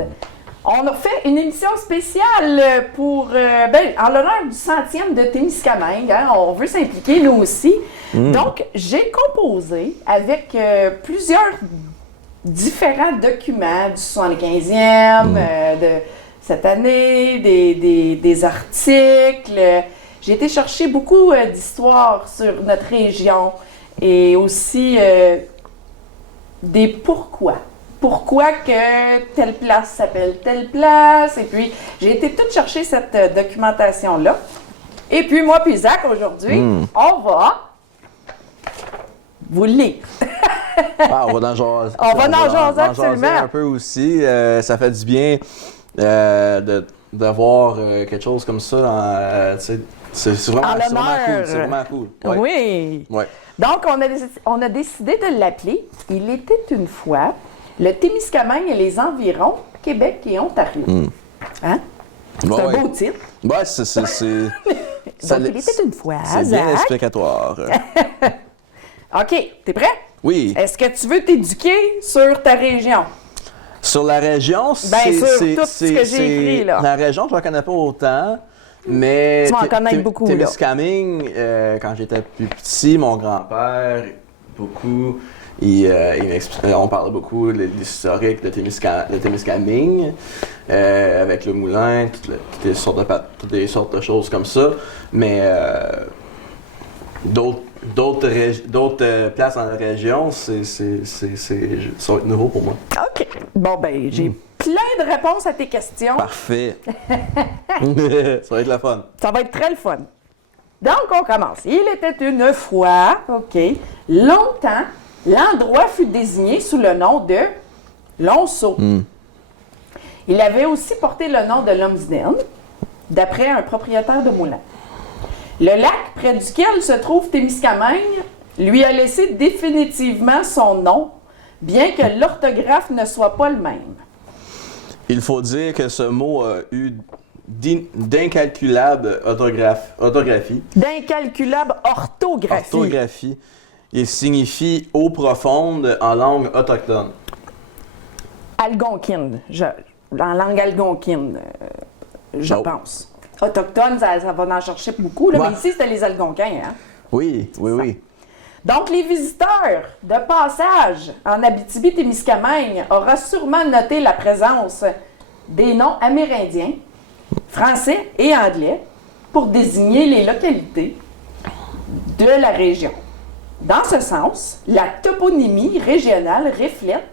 monde. On a fait une émission spéciale pour, en l'honneur du 100e de Témiscamingue. Hein, on veut s'impliquer, nous aussi. Donc, j'ai composé avec plusieurs différents documents du 75e, de cette année, des articles. J'ai été chercher beaucoup d'histoires sur notre région et aussi des pourquoi. Pourquoi que telle place s'appelle telle place. Et puis, j'ai été toute chercher cette documentation-là. Et puis, moi puis Zach, aujourd'hui, on va vous le lire. On va dans jaser. On va dans jaser, absolument. Un peu aussi. Ça fait du bien de voir quelque chose comme ça. C'est vraiment, cool. C'est vraiment cool. Ouais. Oui. Ouais. Donc, on a décidé de l'appeler « Il était une fois ». Le Témiscamingue et les environs, Québec et Ontario. Hein? C'est un beau titre. Ouais, c'est... Donc, il était une fois, c'est Zach. bien explicatoire. OK, t'es prêt? Oui. Est-ce que tu veux t'éduquer sur ta région? Sur la région, sur tout ce que j'ai écrit, là. La région, je ne la connais pas autant, mais... Tu vas en connaître beaucoup, là. Témiscamingue, quand j'étais plus petit, mon grand-père, beaucoup... on parle beaucoup de l'historique de Témiscamingue, avec le moulin, toutes les sortes de choses comme ça. Mais d'autres places dans la région, ça va être nouveau pour moi. OK. Bon, ben, j'ai plein de réponses à tes questions. Parfait. Ça va être le fun. Ça va être très le fun. Donc, on commence. Il était une fois, OK, longtemps, l'endroit fut désigné sous le nom de Lonceau. Il avait aussi porté le nom de Lumsden, d'après un propriétaire de moulin. Le lac près duquel se trouve Témiscamingue lui a laissé définitivement son nom, bien que l'orthographe ne soit pas le même. Il faut dire que ce mot a eu d'incalculables orthographies. D'incalculables orthographies. Il signifie eau profonde en langue autochtone. Algonquine, en langue algonquine, je pense. Autochtone, ça va en chercher beaucoup, là, mais ici, c'était les Algonquins. Hein? Oui. Donc, les visiteurs de passage en Abitibi-Témiscamingue auront sûrement noté la présence des noms amérindiens, français et anglais pour désigner les localités de la région. Dans ce sens, la toponymie régionale reflète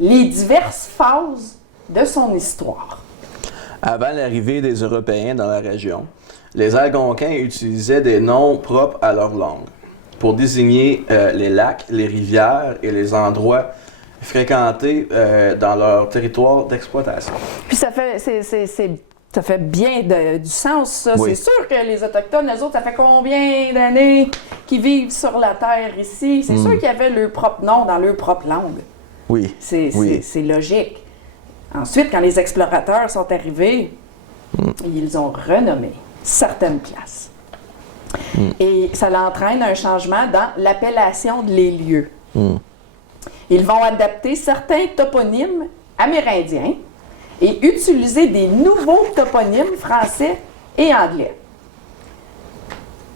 les diverses phases de son histoire. Avant l'arrivée des Européens dans la région, les Algonquins utilisaient des noms propres à leur langue pour désigner les lacs, les rivières et les endroits fréquentés dans leur territoire d'exploitation. Puis ça fait bien du sens, ça. Oui. C'est sûr que les Autochtones, eux autres, ça fait combien d'années qu'ils vivent sur la terre ici? C'est sûr qu'ils avaient leur propre nom dans leur propre langue. Oui. C'est logique. Ensuite, quand les explorateurs sont arrivés, ils ont renommé certaines places. Et ça entraîne un changement dans l'appellation des lieux. Ils vont adapter certains toponymes amérindiens et utiliser des nouveaux toponymes français et anglais.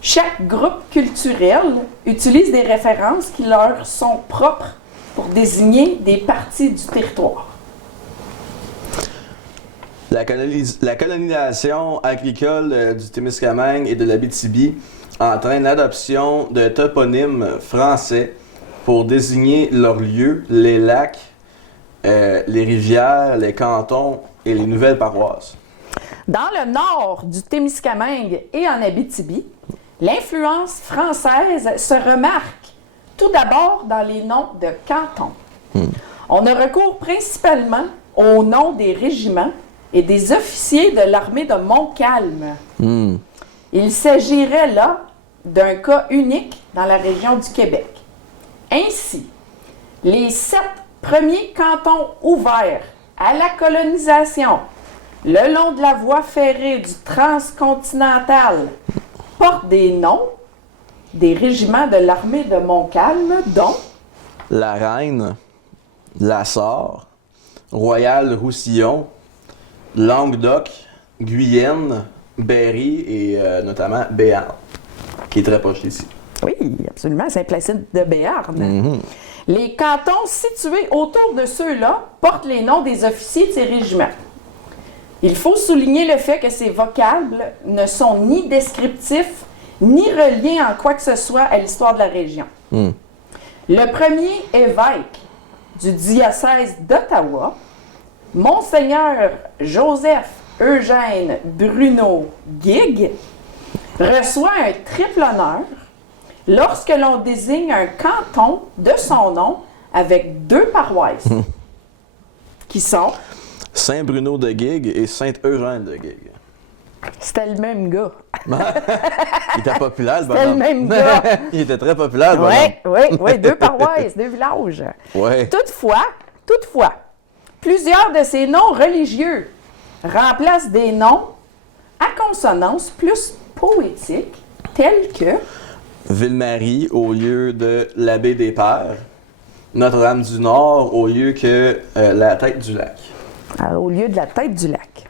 Chaque groupe culturel utilise des références qui leur sont propres pour désigner des parties du territoire. La colonisation agricole du Témiscamingue et de l'Abitibi entraîne l'adoption de toponymes français pour désigner leurs lieux, les lacs, les rivières, les cantons et les nouvelles paroisses. Dans le nord du Témiscamingue et en Abitibi, l'influence française se remarque tout d'abord dans les noms de cantons. On a recours principalement aux noms des régiments et des officiers de l'armée de Montcalm. Il s'agirait là d'un cas unique dans la région du Québec. Ainsi, les 7 premiers cantons ouverts à la colonisation le long de la voie ferrée du transcontinental portent des noms des régiments de l'armée de Montcalm, dont La Reine, La Sarre, Royal-Roussillon, Languedoc, Guyenne, Berry et notamment Béarn, qui est très proche d'ici. Oui, absolument, Saint-Placide de Béarn. Les cantons situés autour de ceux-là portent les noms des officiers de ces régiments. Il faut souligner le fait que ces vocables ne sont ni descriptifs ni reliés en quoi que ce soit à l'histoire de la région. Le premier évêque du diocèse d'Ottawa, Monseigneur Joseph Eugène Bruno Guigues, reçoit un triple honneur lorsque l'on désigne un canton de son nom avec 2 paroisses, qui sont Saint-Bruno de Guigues et Saint-Eugène de Guigues. C'était le même gars. Il était populaire, le C'était le bonhomme. même gars. Il était très populaire, le bonhomme. Oui, 2 paroisses, 2 villages. Ouais. Toutefois, plusieurs de ces noms religieux remplacent des noms à consonance plus poétiques, tels que Ville-Marie au lieu de l'Abbé des Pères. Notre-Dame-du-Nord au lieu que la Tête du Lac. au lieu de la Tête du Lac.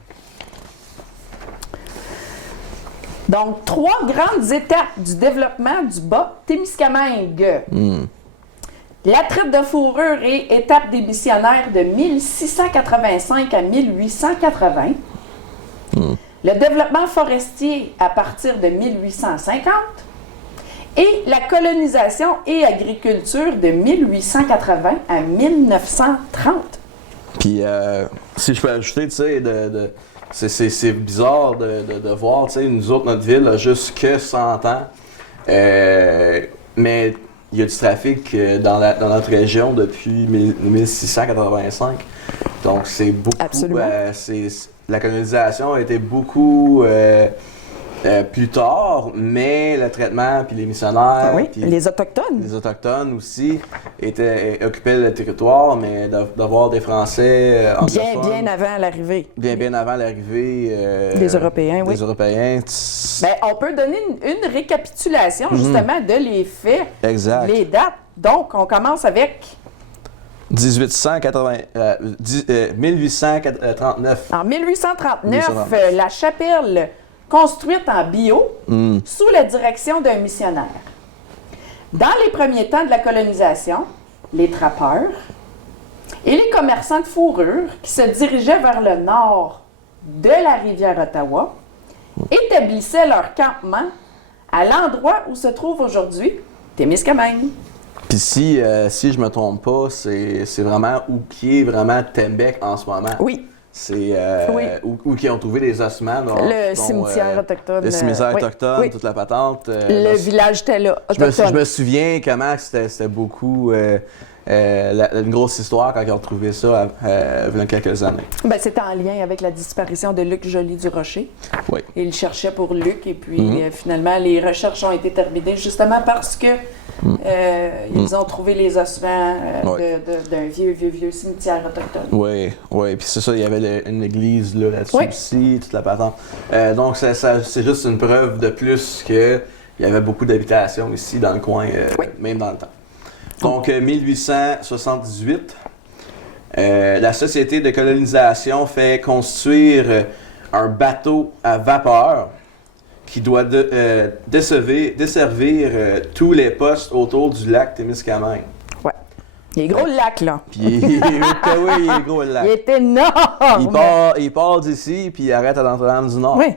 Donc, 3 grandes étapes du développement du Bas-Témiscamingue. La traite de fourrure et étape des missionnaires de 1685 à 1880. Le développement forestier à partir de 1850. Et la colonisation et agriculture de 1880 à 1930. Puis, si je peux ajouter, tu sais, c'est bizarre de voir, tu sais, nous autres, notre ville a juste que 100 ans, mais il y a du trafic dans notre région depuis 1685. Donc, c'est beaucoup... la colonisation a été beaucoup plus tard, mais le traitement, puis les missionnaires... Oui, les Autochtones. Les Autochtones aussi occupaient le territoire, mais d'avoir des Français bien avant l'arrivée. Bien avant l'arrivée des Européens, oui. Des Européens. Bien, on peut donner une récapitulation, justement, de les faits, exact. Les dates. Donc, on commence avec... 1839. En 1839, la chapelle construite en bio sous la direction d'un missionnaire. Dans les premiers temps de la colonisation, les trappeurs et les commerçants de fourrure qui se dirigeaient vers le nord de la rivière Ottawa établissaient leur campement à l'endroit où se trouve aujourd'hui Témiscamingue. Puis si je me trompe pas, c'est vraiment où qui est vraiment Tembec en ce moment. Oui. C'est où qui ont trouvé des ossements. Le cimetière autochtone. Le cimetière autochtone, toute la patente. Le village était là, autochtone. Je me souviens comment c'était beaucoup une grosse histoire quand ils ont trouvé ça il y a quelques années. Ben, c'était en lien avec la disparition de Luc Joly du Rocher. Oui. Ils cherchaient pour Luc et puis finalement les recherches ont été terminées justement parce que ils ont trouvé les ossements d'un vieux cimetière autochtone. Oui. Puis c'est ça, il y avait une église là-dessus aussi, toute la patente. Donc c'est juste une preuve de plus qu'il y avait beaucoup d'habitations ici dans le coin, même dans le temps. Donc, 1878, la Société de colonisation fait construire un bateau à vapeur qui doit desservir tous les postes autour du lac Témiscamingue. Oui. Il est gros le lac, là. Puis, il est gros le lac. Il est énorme. Il part d'ici, puis il arrête à Notre-Dame-du-Nord. Oui.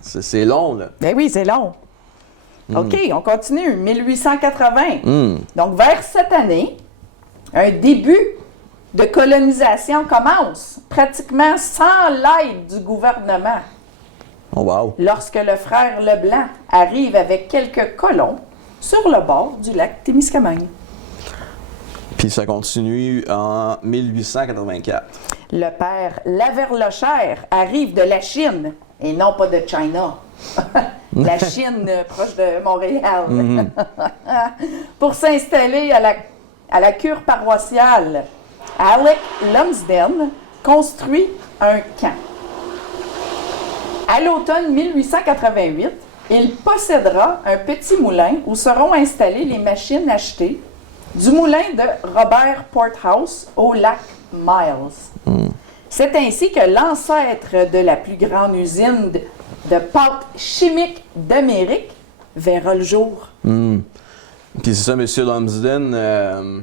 C'est long, là. Ben oui, c'est long. OK, on continue. 1880. Donc, vers cette année, un début de colonisation commence, pratiquement sans l'aide du gouvernement. Oh, wow. Lorsque le frère Leblanc arrive avec quelques colons sur le bord du lac Témiscamingue. Puis ça continue en 1884. Le père Laverlochère arrive de la Chine, et non pas de China. La Chine, proche de Montréal. Pour s'installer à la cure paroissiale. Alec Lumsden construit un camp. À l'automne 1888, il possédera un petit moulin où seront installées les machines achetées du moulin de Robert Porthouse au lac Miles. C'est ainsi que l'ancêtre de la plus grande usine de pâtes chimiques d'Amérique verra le jour. Puis c'est ça, M. Lumsden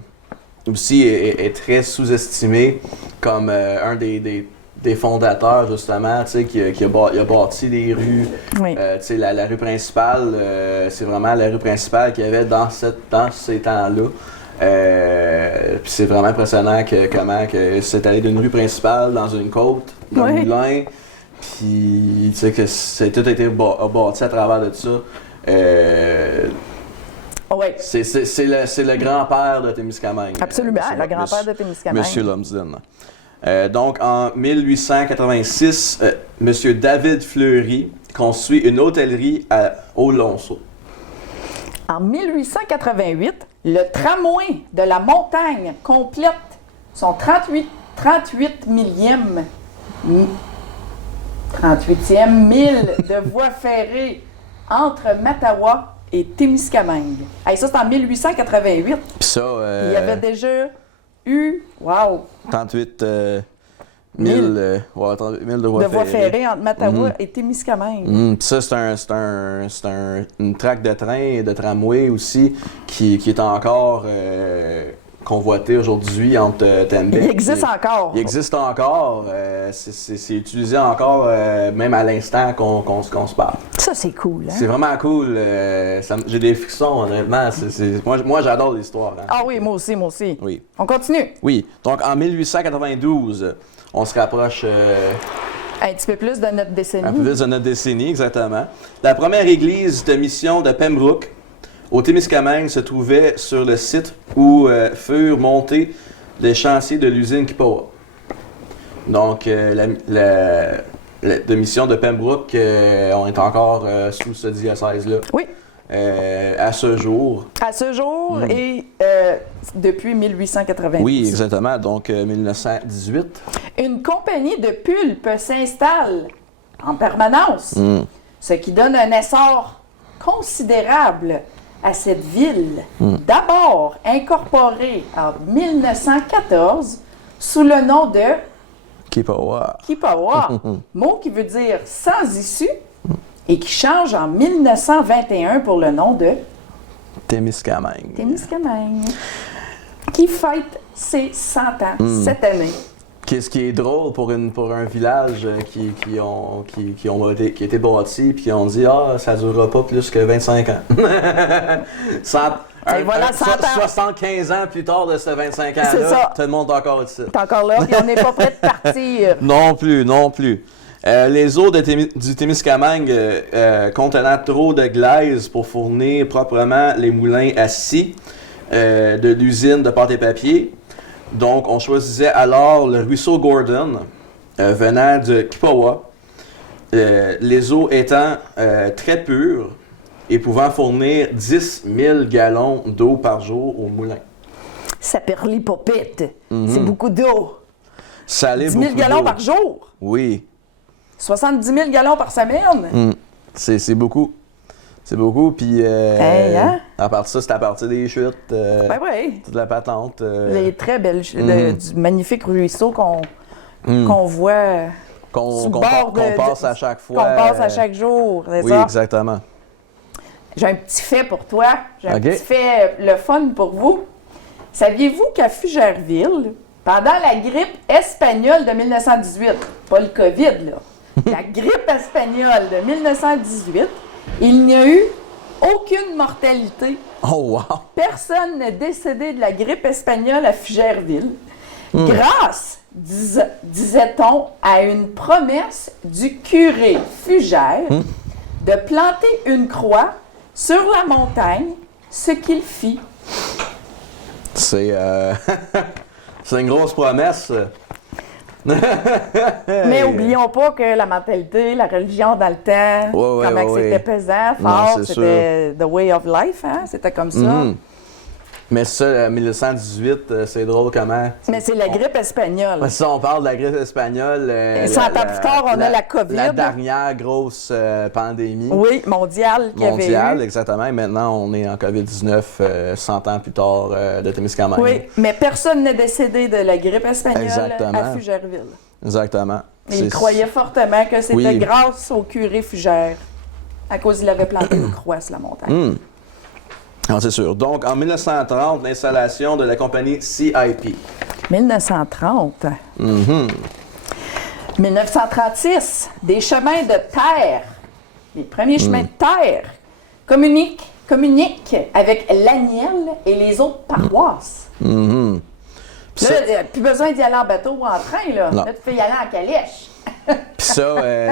aussi est très sous-estimé comme un des fondateurs, justement, tu sais, qui a bâti des rues. Oui. Tu sais, la rue principale, c'est vraiment la rue principale qu'il y avait dans ces temps-là. Puis c'est vraiment impressionnant comment c'est allé d'une rue principale dans une côte, dans le moulin, puis tu sais que tout a été bâti à travers de ça. C'est le grand-père de Témiscamingue. Absolument, le grand-père de Témiscamingue. Monsieur Lumsden. Donc, en 1886, Monsieur David Fleury construit une hôtellerie à Olonceau. En 1888, le tramway de la montagne complète son 38e mille de voies ferrées entre Mattawa et Témiscamingue. Hey, ça, c'est en 1888. Puis ça, il y avait déjà eu, 38 000 de voies ferrées entre Mattawa et Témiscamingue. Puis ça, c'est une traque de train et de tramway aussi qui est encore convoité aujourd'hui entre Tembec. Il existe encore. Il existe encore. C'est utilisé encore, même à l'instant qu'on se parle. Ça, c'est cool. Hein? C'est vraiment cool. J'ai des frissons, honnêtement. Moi, j'adore l'histoire. Hein. Ah oui, moi aussi. Oui. On continue. Oui. Donc, en 1892, on se rapproche... un petit peu plus de notre décennie. Un peu plus de notre décennie, exactement. La première église de mission de Pembroke, au Témiscamingue, se trouvait sur le site où furent montés les chantiers de l'usine Kippawa. Donc, la mission de Pembroke, on est encore sous ce diocèse-là. Oui. À ce jour. À ce jour et depuis 1888. Oui, exactement. Donc, 1918. Une compagnie de pulpe s'installe en permanence, ce qui donne un essor considérable à cette ville, d'abord incorporée en 1914 sous le nom de Kippawa. Mot qui veut dire sans issue et qui change en 1921 pour le nom de Témiscamingue. Qui fête ses 100 ans cette année. Qu'est-ce qui est drôle pour un village qui a été bâti puis qui ont dit ça ne durera pas plus que 25 ans. 75 ans plus tard de ces 25 ans-là, tout le monde est encore ici. T'es encore là, puis on n'est pas prêt de partir. Non plus. Les eaux du Témiscamingue contenant trop de glaise pour fournir proprement les moulins à scie de l'usine de pâte et papier. Donc, on choisissait alors le ruisseau Gordon, venant de Kippawa, les eaux étant très pures et pouvant fournir 10 000 gallons d'eau par jour au moulin. Ça perlit popette. C'est beaucoup d'eau. 10 000 gallons par jour? Oui. 70 000 gallons par semaine? C'est beaucoup. C'est beaucoup, puis à part ça, c'est à partir des chutes, toute la patente. Les très belles du magnifique ruisseau qu'on voit qu'on passe à chaque fois. Qu'on passe à chaque jour, c'est ça? Oui, exactement. J'ai un petit fait pour toi. J'ai un petit fait le fun pour vous. Saviez-vous qu'à Fugerville, pendant la grippe espagnole de 1918, pas le COVID, là, la grippe espagnole de 1918, il n'y a eu aucune mortalité. Oh, wow! Personne n'est décédé de la grippe espagnole à Fugerville, grâce, disait-on, à une promesse du curé Fugère de planter une croix sur la montagne, ce qu'il fit. C'est une grosse promesse. Mais oublions pas que la mentalité, la religion dans le temps, comment c'était pesant, fort, c'était the way of life, hein? C'était comme ça. Mais ça, 1918, c'est drôle comment. Mais c'est la grippe espagnole. Si on parle de la grippe espagnole. 100 ans plus tard, on a la COVID. La dernière grosse pandémie. Oui, mondiale qu'il y avait eu. Mondiale, exactement. Et maintenant, on est en COVID-19 100 ans plus tard de Témiscamingue. Oui, mais personne n'est décédé de la grippe espagnole Exactement. à Fugerville. Exactement. Et il croyait fortement que c'était Oui. grâce au curé Fugère, à cause qu'il avait planté une croix sur la montagne. Ah, c'est sûr. Donc, en 1930, l'installation de la compagnie CIP. 1930. 1936, des chemins de terre, les premiers chemins de terre, communiquent avec l'Aniel et les autres paroisses. Là, plus besoin d'y aller en bateau ou en train, là. Non. Là, tu peux y aller en calèche. Puis ça,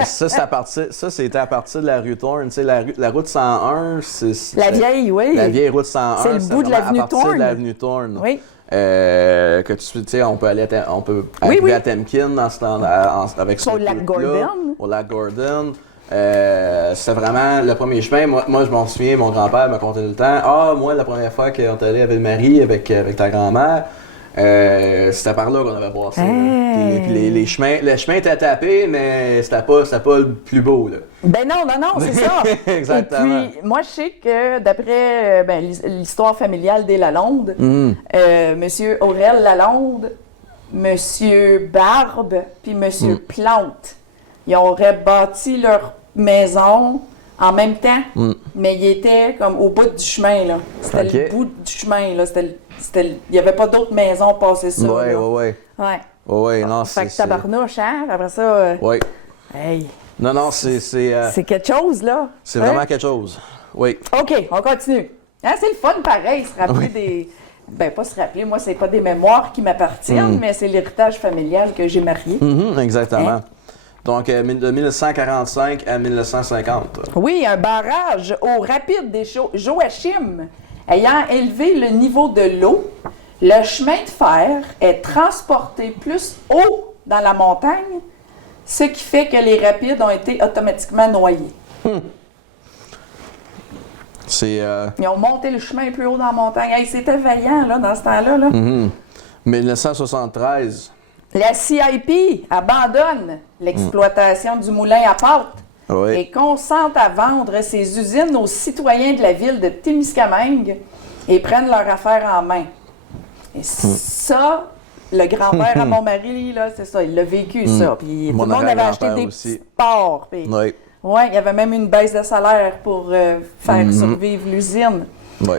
c'était à partir de la rue Thorne. Tu sais, la route 101, c'est La vieille, oui. La vieille route 101. C'est le bout de l'avenue à partir Thorne. de l'avenue Thorne. Oui. Que tu sais, on peut aller arriver à Temkin avec ce Au lac route-là, Gordon. Au lac Gordon. C'était vraiment le premier chemin. Moi, je m'en souviens, mon grand-père me contait tout le temps. Ah, moi, la première fois qu'on est allé à Ville-Marie avec ta grand-mère, c'était par là qu'on avait passé. Hey. Puis les chemins étaient tapés, mais c'était pas le plus beau. Là. Ben non, c'est ça. Exactement. Et puis, moi, je sais que d'après l'histoire familiale des Lalonde, Monsieur Aurel Lalonde, Monsieur Barbe, puis Monsieur Plante, ils auraient bâti leur maison en même temps, mais ils étaient comme au bout du chemin, là. C'était le bout du chemin, là. Il n'y avait pas d'autres maisons passées ça. Ouais. Ouais, non, fait que tabarnouche, hein? Après ça... Ouais. Hey! Non, c'est quelque chose, là. C'est vraiment quelque chose. Oui. OK, on continue. Hein, c'est le fun, pareil, se rappeler des... Ben, pas se rappeler, moi, c'est pas des mémoires qui m'appartiennent, mais c'est l'héritage familial que j'ai marié. Exactement. Hein? Donc, de 1945 à 1950. Oui, un barrage au rapide des Joachim ayant élevé le niveau de l'eau, le chemin de fer est transporté plus haut dans la montagne, ce qui fait que les rapides ont été automatiquement noyés. Ils ont monté le chemin plus haut dans la montagne. Hey, c'était vaillant, là, dans ce temps-là. Là. 1973. La CIP abandonne l'exploitation du moulin à pâte et consent à vendre ses usines aux citoyens de la ville de Témiscamingue et prennent leur affaire en main. Et ça, le grand-père à mon mari, là, c'est ça, il l'a vécu, ça. Puis tout le monde avait acheté des petits porcs. Puis, il y avait même une baisse de salaire pour faire survivre l'usine.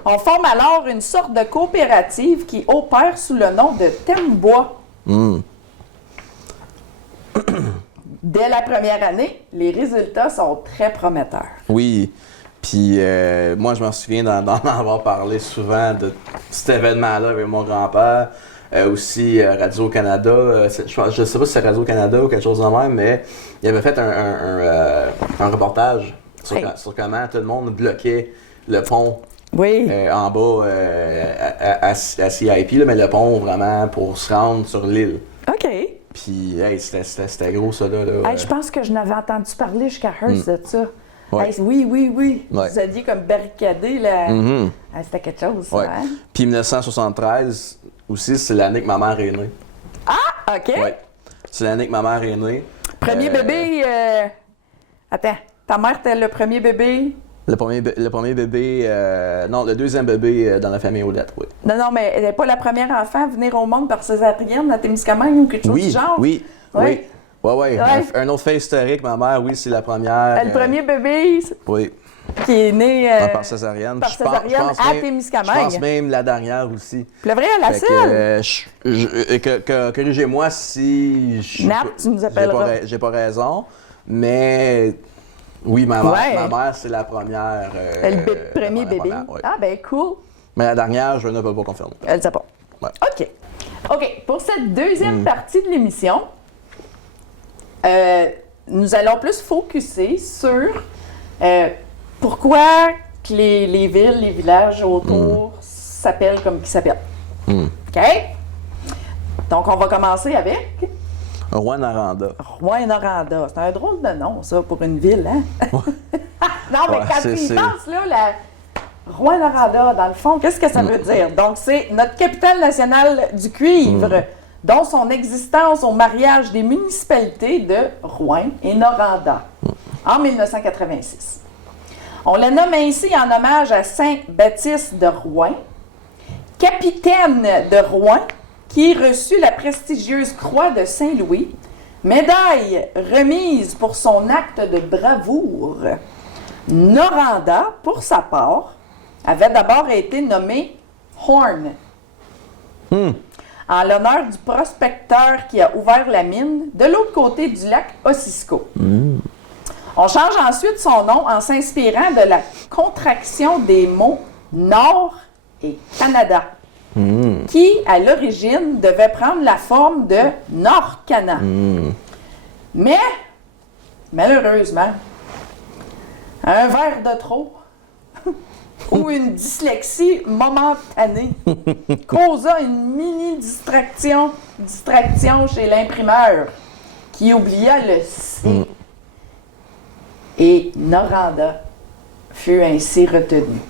On forme alors une sorte de coopérative qui opère sous le nom de Tembois. Dès la première année, les résultats sont très prometteurs. Oui. Puis moi, je m'en souviens d'en avoir parlé souvent de cet événement-là avec mon grand-père. Aussi Radio-Canada. Je ne sais pas si c'est Radio-Canada ou quelque chose de même, mais il avait fait un reportage sur comment tout le monde bloquait le pont en bas à CIP, là, mais le pont vraiment pour se rendre sur l'île. OK. Puis c'était gros ça là. Hey, je pense que je n'avais entendu parler jusqu'à Hearst de ça. Hey, oui. Vous aviez comme barricadé là. C'était quelque chose. Ça, hein? Puis 1973 aussi, c'est l'année que ma mère est née. Ah, OK. Oui. C'est l'année que ma mère est née. Premier bébé. Attends, ta mère était le premier bébé. Le premier bébé, non, le deuxième bébé dans la famille Audette, oui. Non, mais elle n'est pas la première enfant à venir au monde par césarienne à Témiscamingue ou quelque chose du genre? Oui. Un autre fait historique, ma mère, oui, c'est la première. Le premier bébé qui est né par césarienne. À Témiscamingue. Je pense même la dernière aussi. Le vrai, la seule? Corrigez-moi si tu nous appelleras. J'ai pas raison, mais... Oui, ma mère, c'est la première. Le premier bébé. Ah, ben cool. Mais la dernière, je ne peux pas confirmer. Elle ne sait pas. Ouais. OK. Pour cette deuxième partie de l'émission, nous allons plus focusser sur pourquoi que les villes, les villages autour s'appellent comme ils s'appellent. OK? Donc, on va commencer avec... Rouyn-Noranda. Rouyn-Noranda. C'est un drôle de nom, ça, pour une ville, hein? Non, mais quand tu y penses, là, Rouyn-Noranda, dans le fond, qu'est-ce que ça veut dire? Donc, c'est notre capitale nationale du cuivre, dont son existence au mariage des municipalités de Rouyn et Noranda, en 1986. On la nomme ainsi en hommage à Saint-Baptiste de Rouyn, capitaine de Rouyn, qui reçut la prestigieuse croix de Saint-Louis, médaille remise pour son acte de bravoure. Noranda, pour sa part, avait d'abord été nommé Horn, en l'honneur du prospecteur qui a ouvert la mine de l'autre côté du lac Ossisco. On change ensuite son nom en s'inspirant de la contraction des mots Nord et Canada, qui, à l'origine, devait prendre la forme de Nord-Cana. Mais, malheureusement, un verre de trop ou une dyslexie momentanée causa une mini-distraction chez l'imprimeur qui oublia le C. Et Noranda fut ainsi retenu.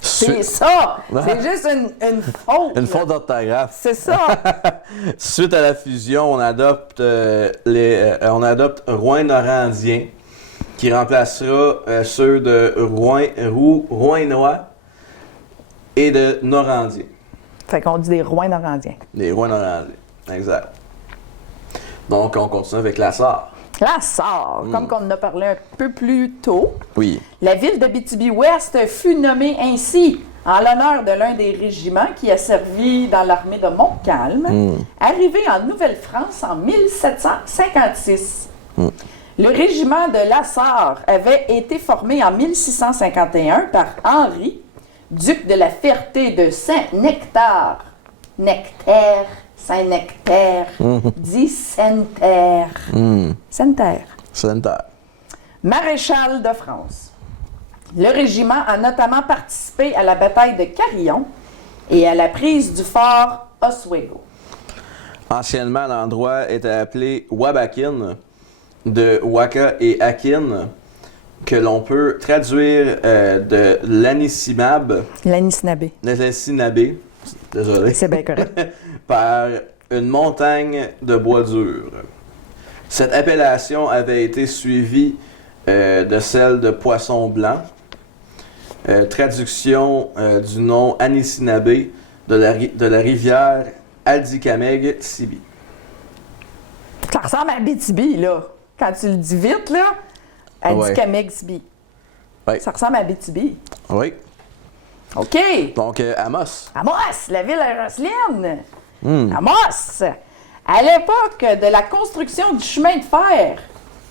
C'est ça! C'est juste une faute. Une faute d'orthographe. C'est ça! Suite à la fusion, on adopte Rouyn-Norandien, qui remplacera ceux de Rouyn-Nois et de Norandien. Fait qu'on dit des Rouyn-Norandiens. Les Rouyn-Norandiens, exact. Donc, on continue avec la Sarre. La Sarre, comme qu'on en a parlé un peu plus tôt. Oui. La ville d'Abitibi-Ouest fut nommée ainsi en l'honneur de l'un des régiments qui a servi dans l'armée de Montcalm, arrivé en Nouvelle-France en 1756. Le régiment de la Sarre avait été formé en 1651 par Henri, duc de la Ferté de Saint-Nectaire. Saint-Nectaire, dit Santerre. Santerre. Maréchal de France. Le régiment a notamment participé à la bataille de Carillon et à la prise du fort Oswego. Anciennement, l'endroit était appelé Wabakin, de Waka et Akin, que l'on peut traduire de l'anissimab. L'anissinabé. L'anissinabé, désolé. C'est bien correct. Par une montagne de bois dur. Cette appellation avait été suivie de celle de Poisson Blanc, traduction du nom Anissinabé de la rivière Atikamekw-Sibi. Ça ressemble à Abitibi, là. Quand tu le dis vite, là, Atikamekw-Sibi. Ouais. Ça ressemble à Abitibi. Oui. OK. Donc, Amos. Amos, la ville à Roselyne. Amos. À l'époque de la construction du chemin de fer,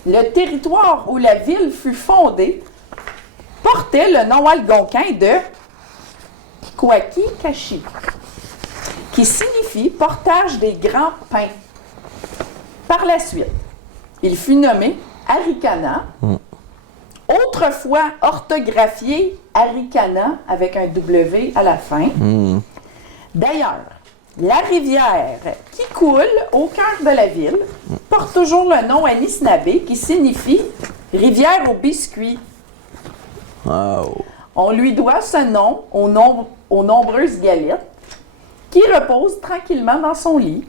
le territoire où la ville fut fondée portait le nom algonquin de Kwaki-Kashi, qui signifie portage des grands pins. Par la suite, il fut nommé Arikana, autrefois orthographié Arikana avec un W à la fin. D'ailleurs, la rivière qui coule au cœur de la ville porte toujours le nom Anishinabé qui signifie rivière aux biscuits. Wow. On lui doit ce nom aux nombreuses galettes qui reposent tranquillement dans son lit.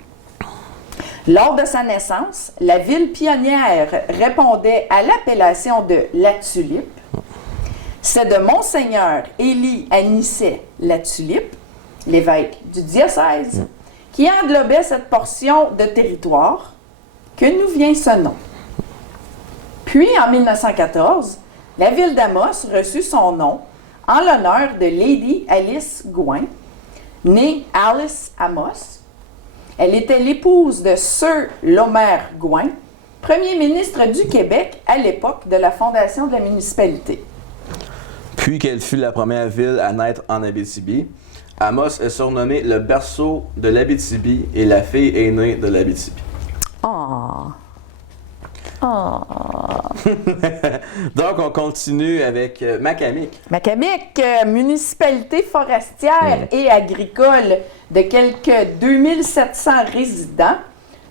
Lors de sa naissance, la ville pionnière répondait à l'appellation de La Tulipe. C'est de Monseigneur Élie Anicet La Tulipe, l'évêque du diocèse, qui englobait cette portion de territoire, que nous vient ce nom. Puis, en 1914, la ville d'Amos reçut son nom en l'honneur de Lady Alice Gouin, née Alice Amos. Elle était l'épouse de Sir Lomer Gouin, premier ministre du Québec à l'époque de la fondation de la municipalité. Puis qu'elle fut la première ville à naître en Abitibi, Amos est surnommé le berceau de l'Abitibi et la fille aînée de l'Abitibi. Oh. Oh. Donc, on continue avec Macamic. Macamic, municipalité forestière et agricole de quelques 2700 résidents,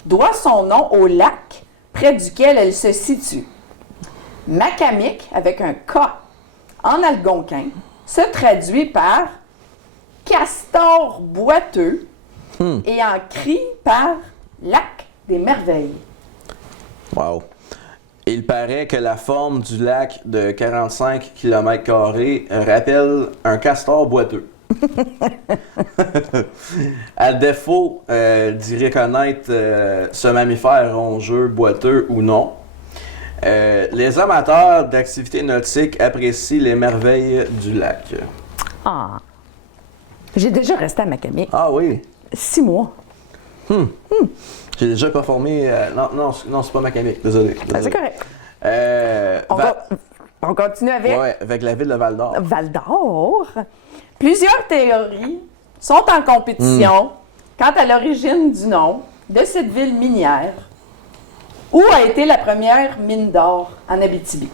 doit son nom au lac près duquel elle se situe. Macamic, avec un K en algonquin, se traduit par castor boiteux et en cri par lac des merveilles. Wow. Il paraît que la forme du lac de 45 km² rappelle un castor boiteux. À défaut d'y reconnaître ce mammifère rongeux boiteux ou non, les amateurs d'activités nautiques apprécient les merveilles du lac. Ah! J'ai déjà resté à Macamé. Ah oui? 6 mois. J'ai déjà performé... non, c'est pas Macamé. Désolé. C'est correct. On continue avec... Ouais, avec la ville de Val-d'Or. Val-d'Or. Plusieurs théories sont en compétition quant à l'origine du nom de cette ville minière. Où a été la première mine d'or en Abitibi?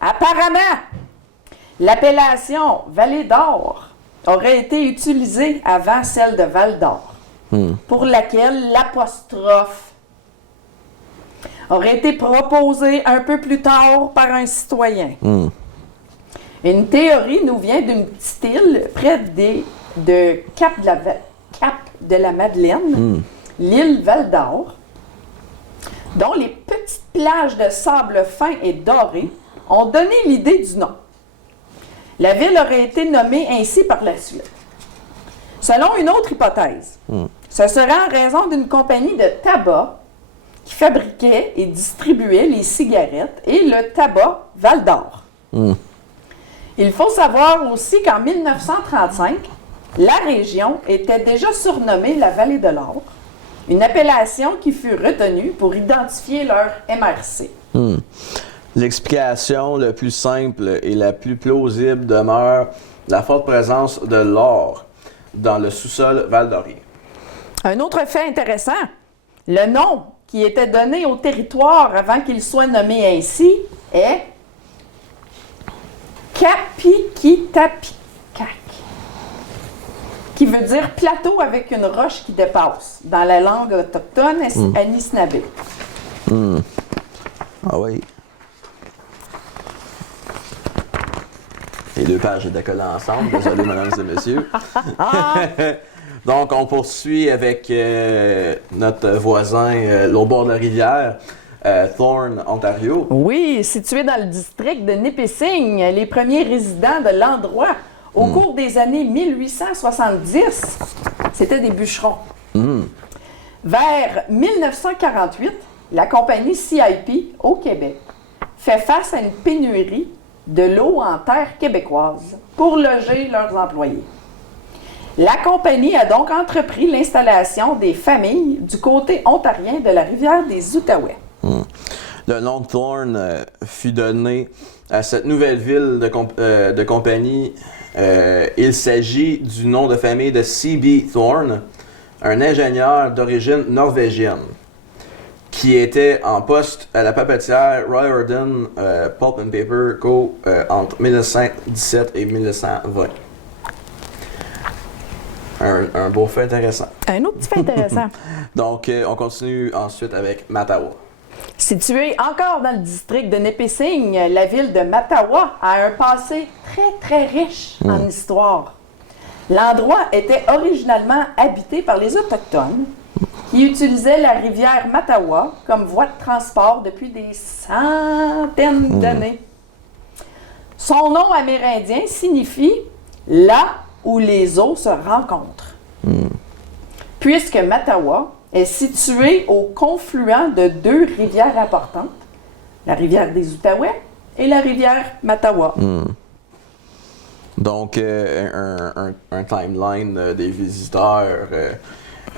Apparemment, l'appellation Vallée d'Or aurait été utilisée avant celle de Val-d'Or, pour laquelle l'apostrophe aurait été proposée un peu plus tard par un citoyen. Une théorie nous vient d'une petite île près de Cap de la Madeleine, l'île Val-d'Or, dont les petites plages de sable fin et doré ont donné l'idée du nom. La ville aurait été nommée ainsi par la suite. Selon une autre hypothèse, ce serait en raison d'une compagnie de tabac qui fabriquait et distribuait les cigarettes et le tabac Val-d'Or. Il faut savoir aussi qu'en 1935, la région était déjà surnommée la Vallée de l'Or, une appellation qui fut retenue pour identifier leur MRC. L'explication la plus simple et la plus plausible demeure la forte présence de l'or dans le sous-sol val-d'orien. Un autre fait intéressant, le nom qui était donné au territoire avant qu'il soit nommé ainsi est Kapikitapikak, qui veut dire plateau avec une roche qui dépasse, dans la langue autochtone Anishinaabe. Ah oui. Les deux pages étaient collées ensemble. Désolé, mesdames et messieurs. Donc, on poursuit avec notre voisin, l'au bord de la rivière, Thorne, Ontario. Oui, situé dans le district de Nipissing, les premiers résidents de l'endroit, au cours des années 1870, c'était des bûcherons. Vers 1948, la compagnie CIP au Québec fait face à une pénurie de l'eau en terre québécoise pour loger leurs employés. La compagnie a donc entrepris l'installation des familles du côté ontarien de la rivière des Outaouais. Le nom de Thorne fut donné à cette nouvelle ville de compagnie. Il s'agit du nom de famille de C.B. Thorne, un ingénieur d'origine norvégienne, qui était en poste à la papetière Riordan Pulp and Paper Co. Entre 1917 et 1920. Un beau fait intéressant. Un autre petit fait intéressant. Donc, on continue ensuite avec Mattawa. Située encore dans le district de Nipissing, la ville de Mattawa a un passé très, très riche en histoire. L'endroit était originalement habité par les Autochtones qui utilisaient la rivière Mattawa comme voie de transport depuis des centaines d'années. Son nom amérindien signifie « là où les eaux se rencontrent ». Puisque Mattawa est situé au confluent de deux rivières importantes, la rivière des Outaouais et la rivière Mattawa. Donc, un timeline des visiteurs,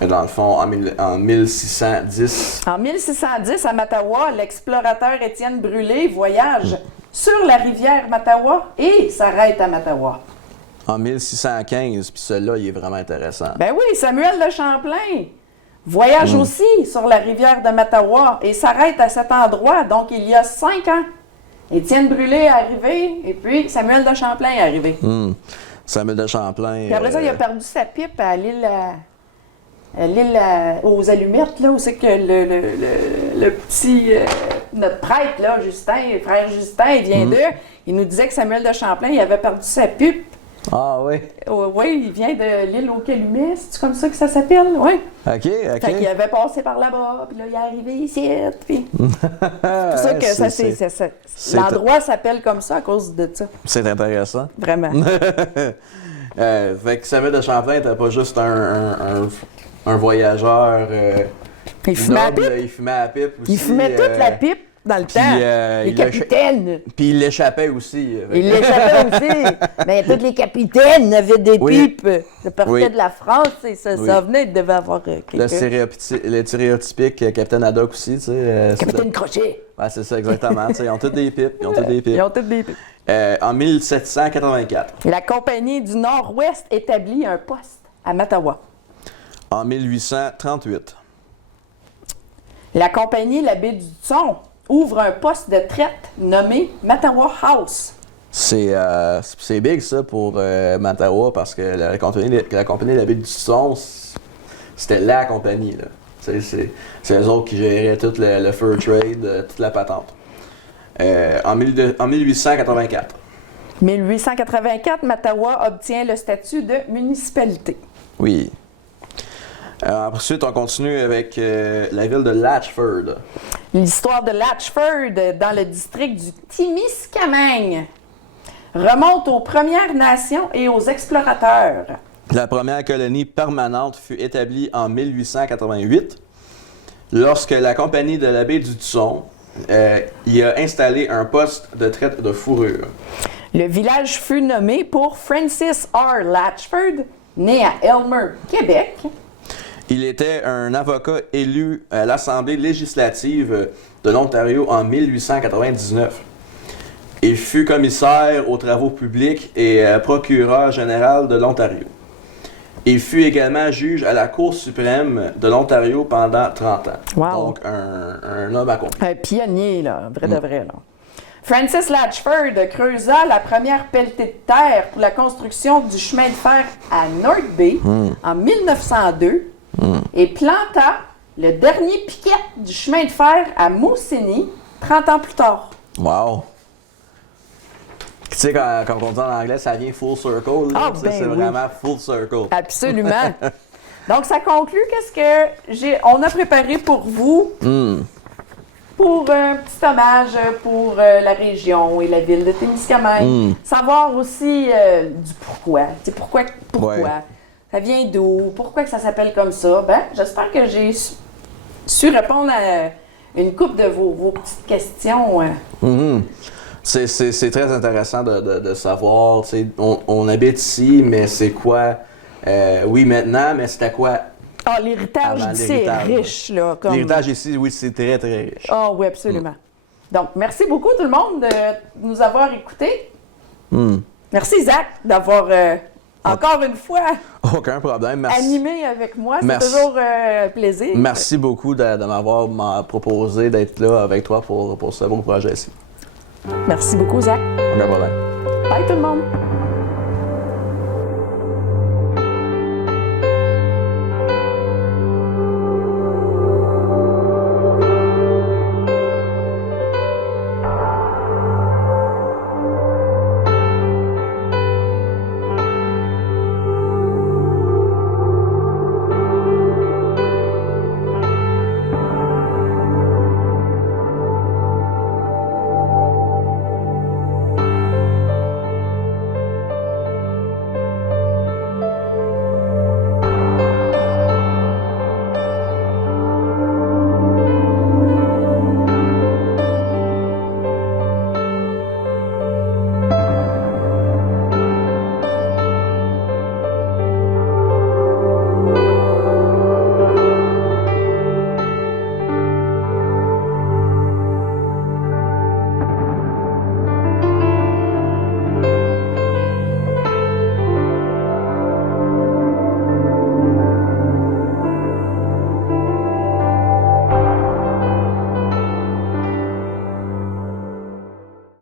dans le fond, en 1610. En 1610, à Mattawa, l'explorateur Étienne Brûlé voyage sur la rivière Mattawa et s'arrête à Mattawa. En 1615, puis celui-là, il est vraiment intéressant. Ben oui, Samuel de Champlain voyage aussi sur la rivière de Mattawa et s'arrête à cet endroit, donc il y a 5 ans. Étienne Brûlé est arrivé et puis Samuel de Champlain est arrivé. Samuel de Champlain. Puis après ça, il a perdu sa pipe à l'île aux allumettes, là, où c'est que le petit notre prêtre, là, Justin, frère Justin, il vient d'eux. Il nous disait que Samuel de Champlain, il avait perdu sa pipe. Ah oui. Oui, il vient de l'île aux Calumet, c'est comme ça que ça s'appelle? Oui. OK. Fait qu'il avait passé par là-bas, puis là, il est arrivé ici, puis... C'est pour ça que l'endroit s'appelle comme ça à cause de ça. C'est intéressant. Vraiment. Fait que Samuel de Champlain n'était pas juste un voyageur Il fumait à la noble, pipe. il fumait à la pipe aussi. Il fumait toute la pipe dans le temps. Les capitaines. Puis il l'échappait aussi. Il l'échappait aussi. Mais tous les capitaines avaient des pipes. Ça partait de la France et ça venait, il devait avoir quelqu'un. Le stéréotypique Capitaine Haddock aussi, tu sais. Capitaine Crochet. Ouais, c'est ça, exactement. Ils ont toutes des pipes. Ils ont toutes des pipes. En 1784. La Compagnie du Nord-Ouest établit un poste à Mattawa. En 1838. La Compagnie La Baie du Son ouvre un poste de traite nommé Mattawa House. C'est big ça pour Mattawa parce que la compagnie La Baie du Son, c'était la compagnie. Là. C'est eux autres qui géraient tout le fur trade, toute la patente. En 1884. 1884, Mattawa obtient le statut de municipalité. Oui. Ensuite, on continue avec la ville de Latchford. L'histoire de Latchford dans le district du Témiscamingue remonte aux Premières Nations et aux explorateurs. La première colonie permanente fut établie en 1888 lorsque la compagnie de la baie du Tson y a installé un poste de traite de fourrure. Le village fut nommé pour Francis R. Latchford, né à Aylmer, Québec. Il était un avocat élu à l'Assemblée législative de l'Ontario en 1899. Il fut commissaire aux travaux publics et procureur général de l'Ontario. Il fut également juge à la Cour suprême de l'Ontario pendant 30 ans. Wow. Donc, un homme accompli. Un pionnier, là, vrai de vrai. Là. Francis Latchford creusa la première pelletée de terre pour la construction du chemin de fer à North Bay en 1902 et planta le dernier piquet du chemin de fer à Moosonee 30 ans plus tard. Wow! Tu sais, quand on dit en anglais, ça vient full circle. Là. C'est vraiment full circle. Absolument. Donc, ça conclut qu'est-ce que on a préparé pour vous. Pour un petit hommage pour la région et la ville de Témiscamingue. Savoir aussi du pourquoi. Tu sais, pourquoi? Ouais. Ça vient d'où? Pourquoi que ça s'appelle comme ça? Ben, j'espère que j'ai su répondre à une couple de vos petites questions. C'est très intéressant de savoir. On habite ici, mais c'est quoi? Oui, maintenant, mais c'était quoi? Ah, l'héritage ici c'est riche, là. L'héritage ici, oui, c'est très, très riche. Ah oui, absolument. Donc, merci beaucoup tout le monde de nous avoir écoutés. Merci, Zach, d'avoir encore une fois aucun problème. Merci. Animé avec moi. C'est toujours un plaisir. Merci beaucoup de m'avoir proposé d'être là avec toi pour ce beau projet ici. Merci beaucoup, Zach. Aucun problème. Bye tout le monde.